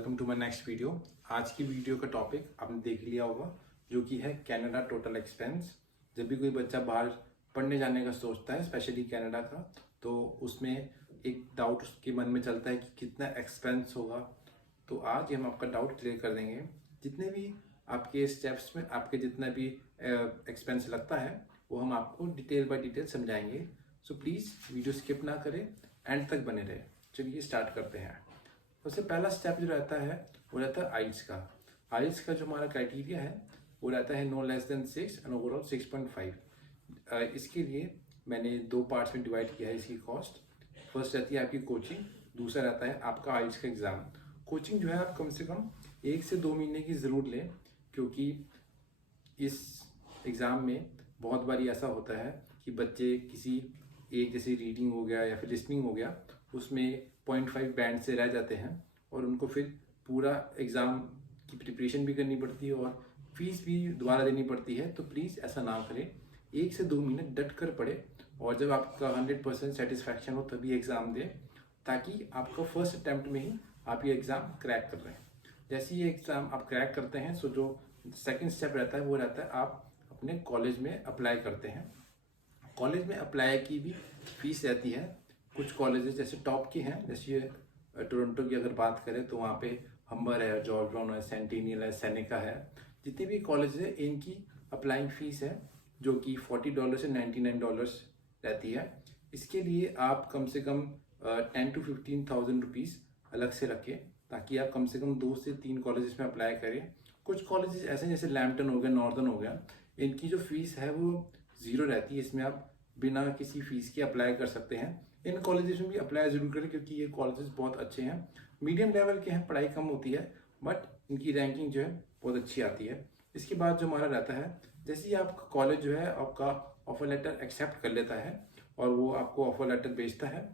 Welcome to my next video. आज की video का टॉपिक आपने देख लिया होगा, जो कि है कनाडा टोटल एक्सपेंस। जब भी कोई बच्चा बाहर पढ़ने जाने का सोचता है, स्पेशली कनाडा का, तो उसमें एक डाउट उसके मन में चलता है कि कितना एक्सपेंस होगा। तो आज हम आपका डाउट क्लियर कर देंगे। जितने भी आपके स्टेप्स में आपके जितना भी एक्सपेंस लगता है, वो हम आपको डिटेल बाय डिटेल समझाएंगे। सो प्लीज़ वीडियो स्किप ना करें, एंड तक बने रहे। चलिए स्टार्ट करते हैं। सबसे पहला स्टेप जो रहता है वो रहता है आइल्स का। आइल्स का जो हमारा क्राइटेरिया है वो रहता है no less than 6 and overall 6.5। इसके लिए मैंने दो पार्ट्स में डिवाइड किया है इसकी कॉस्ट। फर्स्ट रहती है आपकी कोचिंग, दूसरा रहता है आपका आइल्स का एग्ज़ाम। कोचिंग जो है आप कम से कम 1 से 2 महीने की ज़रूर लें, क्योंकि इस एग्ज़ाम में बहुत बारी ऐसा होता है कि बच्चे किसी एक जैसे रीडिंग हो गया या फिर लिसनिंग हो गया, उसमें 0.5 बैंड से रह जाते हैं और उनको फिर पूरा एग्ज़ाम की प्रिपरेशन भी करनी पड़ती है और फीस भी दोबारा देनी पड़ती है। तो प्लीज़ ऐसा ना करें, 1 से 2 महीने डट कर पढ़े और जब आपका 100% सेटिस्फैक्शन हो तभी एग्ज़ाम दें, ताकि आपका फर्स्ट अटैम्प्ट में ही आप ये एग्ज़ाम क्रैक कर रहे हैं। जैसे ये एग्ज़ाम आप क्रैक करते हैं, सो जो सेकेंड स्टेप रहता है वो रहता है आप अपने कॉलेज में अप्लाई करते हैं। कॉलेज में अप्लाई की भी फीस रहती है। कुछ कॉलेजेस जैसे टॉप के हैं, जैसे टोरंटो की अगर बात करें तो वहाँ पे हम्बर है, जॉर्ज ब्राउन है, सेंटिनियल है, सेनेका है। जितने भी कॉलेज है इनकी अप्लाइंग फीस है जो कि $40 से $99 रहती है। इसके लिए आप कम से कम 10 to 15,000 रुपीज़ अलग से रखें, ताकि आप कम से कम 2 से 3 कॉलेजेस में अप्लाई करें। कुछ कॉलेजेस ऐसे जैसे लैम्पटन हो गया, नॉर्दर्न हो गया, इनकी जो फीस है वो ज़ीरो रहती है। इसमें आप बिना किसी फीस के अप्लाई कर सकते हैं। इन कॉलेजेस में भी अप्लाई ज़रूर करें, क्योंकि ये कॉलेजेस बहुत अच्छे हैं। मीडियम लेवल के हैं, पढ़ाई कम होती है, बट इनकी रैंकिंग जो है बहुत अच्छी आती है। इसके बाद जो हमारा रहता है, जैसे ही आपका कॉलेज जो है आपका ऑफर लेटर एक्सेप्ट कर लेता है और वो आपको ऑफर लेटर भेजता है,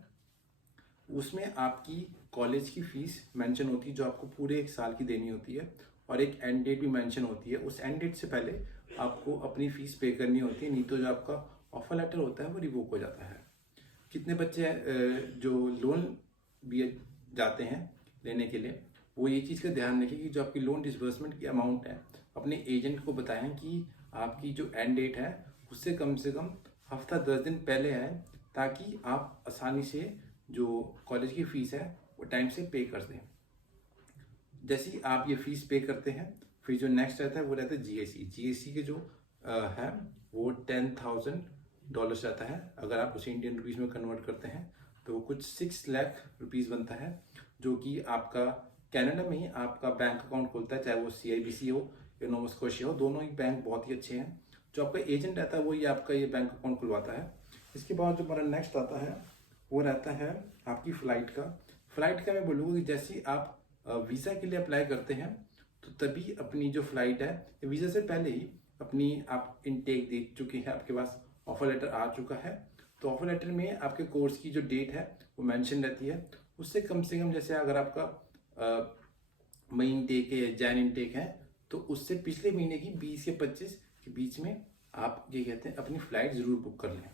उसमें आपकी कॉलेज की फ़ीस मेंशन होती है जो आपको पूरे 1 साल की देनी होती है, और एक एंड डेट भी मेंशन होती है। उस एंड डेट से पहले आपको अपनी फ़ीस पे करनी होती है, नहीं तो जो आपका ऑफर लेटर होता है वो रिवोक हो जाता है। कितने बच्चे जो लोन भी जाते हैं लेने के लिए, वो ये चीज़ का ध्यान रखें कि जो आपकी लोन डिसबर्समेंट की अमाउंट है, अपने एजेंट को बताएं कि आपकी जो एंड डेट है उससे कम हफ्ता 10 दिन पहले आए, ताकि आप आसानी से जो कॉलेज की फ़ीस है वो टाइम से पे कर दें। जैसे ही आप ये फ़ीस पे करते हैं, फिर जो नेक्स्ट रहता है वो रहता है जीएससी। जीएससी के जो है वो $10,000 रहता है। अगर आप उसे इंडियन रुपीज़ में कन्वर्ट करते हैं तो वो कुछ 6 लाख रुपीज़ बनता है, जो कि आपका कनाडा में ही आपका बैंक अकाउंट खोलता है, चाहे वो CIBC हो या नोवा स्कोशिया हो। दोनों ही बैंक बहुत ही अच्छे हैं। जो आपका एजेंट रहता है वही आपका ये बैंक अकाउंट खुलवाता है। इसके बाद जो हमारा नेक्स्ट आता है वो रहता है आपकी फ़्लाइट का। फ़्लाइट का मैं बोलूँगा कि जैसे ही आप वीज़ा के लिए अप्लाई करते हैं, तो तभी अपनी जो फ़्लाइट है, वीज़ा से पहले ही अपनी आप इनटेक दे चुके हैं, आपके पास ऑफ़र लेटर आ चुका है। तो ऑफ़र लेटर में आपके कोर्स की जो डेट है वो मेंशन रहती है। उससे कम से कम, जैसे अगर आपका मई इनटेक है, जैन इनटेक है, तो उससे पिछले महीने की 20 से 25 के बीच में आप ये कहते हैं अपनी फ़्लाइट ज़रूर बुक कर लें।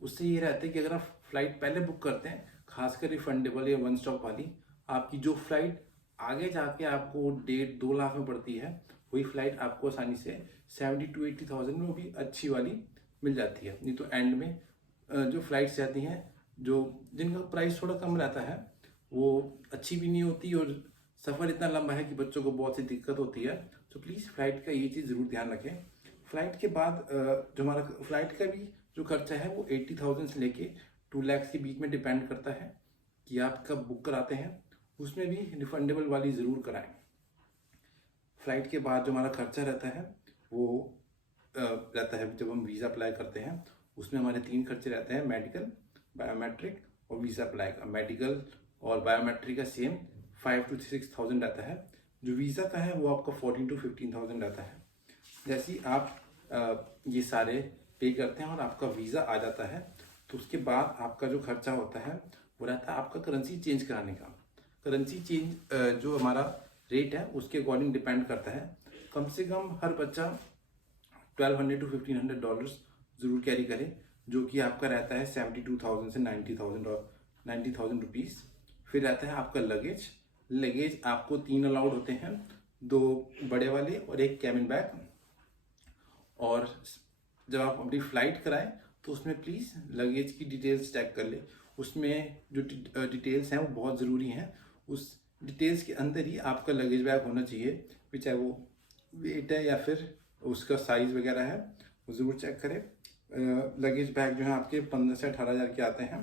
उससे ये रहता है कि अगर आप फ़्लाइट पहले बुक करते हैं, खासकर रिफंडेबल या वन स्टॉप वाली, आपकी जो फ़्लाइट आगे जाके आपको 1.5-2 लाख में पड़ती है, वही फ़्लाइट आपको आसानी से 70 to 80,000 में, वो भी अच्छी वाली मिल जाती है। नहीं तो एंड में जो फ़्लाइट्स रहती हैं जो जिनका प्राइस थोड़ा कम रहता है, वो अच्छी भी नहीं होती और सफ़र इतना लंबा है कि बच्चों को बहुत सी दिक्कत होती है। तो प्लीज़ फ़्लाइट का ये चीज़ ज़रूर ध्यान रखें। फ़्लाइट के बाद जो हमारा फ़्लाइट का भी जो खर्चा है वो 80,000 से लेके 2 लाख के बीच में डिपेंड करता है कि आप कब बुक कराते हैं। उसमें भी रिफंडेबल वाली ज़रूर कराएं। फ़्लाइट के बाद जो हमारा खर्चा रहता है वो रहता है जब हम वीज़ा अप्लाई करते हैं, उसमें हमारे 3 खर्चे रहते हैं: मेडिकल, बायोमेट्रिक और वीज़ा अप्लाई का। मेडिकल और बायोमेट्रिक का सेम 5 to 6,000 रहता है। जो वीज़ा का है वो आपका 14 to 15,000 रहता है। जैसे ही आप ये सारे पे करते हैं और आपका वीज़ा आ जाता है, तो उसके बाद आपका जो खर्चा होता है वो रहता है आपका करेंसी चेंज कराने का। करेंसी चेंज जो हमारा रेट है उसके अकॉर्डिंग डिपेंड करता है। कम से कम हर बच्चा $1,200 to $1,500 ज़रूर कैरी करें, जो कि आपका रहता है 72,000 से 90,000 रुपीज़। फिर रहता है आपका लगेज। लगेज आपको 3 अलाउड होते हैं, 2 बड़े वाले और 1 कैबिन बैग। और जब आप अपनी फ़्लाइट कराएं तो उसमें प्लीज़ लगेज की डिटेल्स चेक कर ले। उसमें जो डिटेल्स हैं वो बहुत ज़रूरी हैं। उस डिटेल्स के अंदर ही आपका लगेज बैग होना चाहिए, फिर चाहे वो वेट है या फिर उसका साइज़ वगैरह है, वो ज़रूर चेक करें। लगेज बैग जो है आपके 15 से 18,000 के आते हैं।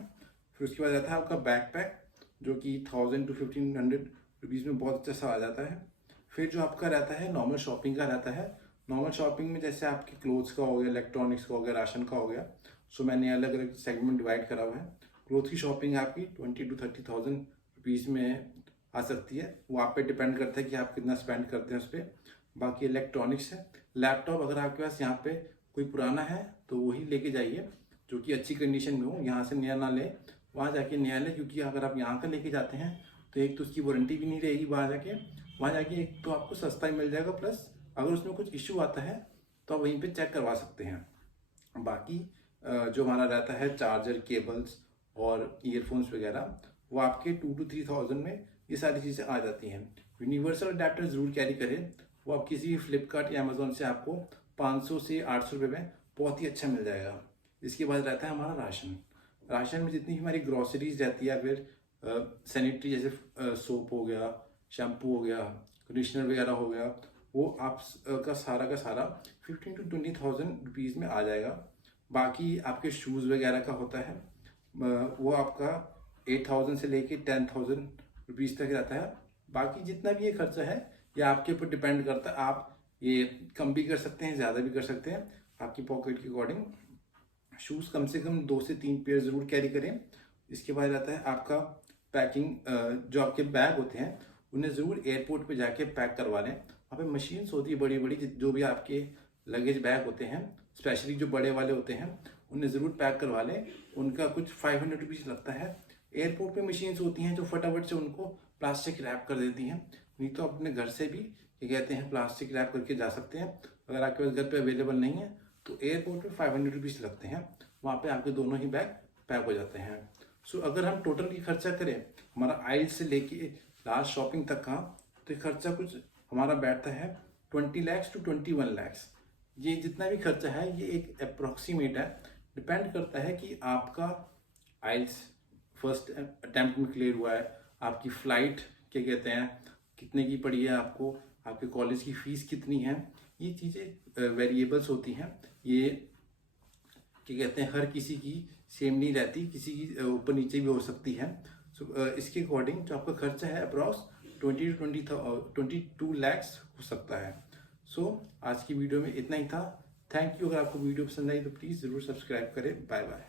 फिर उसके बाद आता है आपका बैक पैक, जो कि 1000 to 1500 रुपीज़ में बहुत अच्छा सा आ जाता है। फिर जो आपका रहता है नॉर्मल शॉपिंग का रहता है। नॉर्मल शॉपिंग में जैसे आपके क्लोथ्स का हो गया, इलेक्ट्रॉनिक्स का हो गया, राशन का हो गया, सो मैंने अलग अलग सेगमेंट डिवाइड करा हुआ है। क्लोथ की शॉपिंग आपकी 20 to 30,000 रुपीज़ में आ सकती है। वो आप पे डिपेंड करता है कि आप कितना स्पेंड करते हैं उस पर। बाकी इलेक्ट्रॉनिक्स है, लैपटॉप अगर आपके पास यहाँ पे कोई पुराना है तो वही लेके जाइए जो कि अच्छी कंडीशन में हो। यहाँ से नया ना लें, वहाँ जाके नया लें, क्योंकि अगर आप यहाँ का लेके जाते हैं तो एक तो उसकी वारंटी भी नहीं रहेगी। वहाँ जाके एक तो आपको सस्ता ही मिल जाएगा, प्लस अगर उसमें कुछ इश्यू आता है तो आप वहीं पे चेक करवा सकते हैं। बाकी जो हमारा रहता है चार्जर, केबल्स और ईयरफोन्स वगैरह, वो आपके 2 to 3,000 में ये सारी चीज़ें आ जाती हैं। यूनिवर्सल अडेप्टर ज़रूर कैरी करें। वो आप किसी भी फ्लिपकार्ट या अमेजोन से आपको 500 से 800 रुपये में बहुत ही अच्छा मिल जाएगा। इसके बाद रहता है हमारा राशन। राशन में जितनी हमारी ग्रॉसरीज रहती है, फिर सैनिटरी जैसे सोप हो गया, शैम्पू हो गया, कंडीशनर वगैरह हो गया, वो आप का सारा 15 to 20,000 रुपीज़ में आ जाएगा। बाकी आपके शूज़ वगैरह का होता है, वो आपका 8,000 से लेके 10,000 रुपीज़ तक रहता है। बाकी जितना भी ये खर्चा है ये आपके ऊपर डिपेंड करता है। आप ये कम भी कर सकते हैं, ज़्यादा भी कर सकते हैं, आपकी पॉकेट के अकॉर्डिंग। शूज़ कम से कम 2 से 3 पेयर ज़रूर कैरी करें। इसके बाद रहता है आपका पैकिंग, जो आपके बैग होते हैं उन्हें ज़रूर एयरपोर्ट पे जाके पैक करवा लें। वहाँ पे मशीन्स होती है बड़ी बड़ी, जो भी आपके लगेज बैग होते हैं, स्पेशली जो बड़े वाले होते हैं, उन्हें ज़रूर पैक करवा लें। उनका कुछ 500 रुपीज़ लगता है। एयरपोर्ट पे मशीन्स होती हैं जो फटाफट से उनको प्लास्टिक रैप कर देती हैं। नहीं तो अपने घर से भी क्या कहते हैं प्लास्टिक रैप करके जा सकते हैं। अगर आपके पास घर पे अवेलेबल नहीं है तो एयरपोर्ट पे 500 रुपीज़ लगते हैं, वहाँ पे आपके दोनों ही बैग पैक हो जाते हैं। सो अगर हम टोटल की खर्चा करें, हमारा आइल से लेके लास्ट शॉपिंग तक का, तो ये खर्चा कुछ हमारा बैठता है 20 lakhs to 21 lakhs। ये जितना भी खर्चा है ये एक अप्रोक्सीमेट है, डिपेंड करता है कि आपका आइल्स फर्स्ट अटेम्प्ट में क्लियर हुआ है, आपकी फ़्लाइट क्या कहते हैं कितने की पड़ी है आपको, आपके कॉलेज की फ़ीस कितनी है। ये चीज़ें वेरिएबल्स होती हैं। ये क्या कहते हैं हर किसी की सेम नहीं रहती, किसी की ऊपर नीचे भी हो सकती है। सो इसके अकॉर्डिंग जो आपका खर्चा है अप्रॉक्स 20 to 22 lakhs हो सकता है। सो आज की वीडियो में इतना ही था। Thank you. अगर आपको वीडियो पसंद आई तो प्लीज़ ज़रूर सब्सक्राइब करें। Bye bye.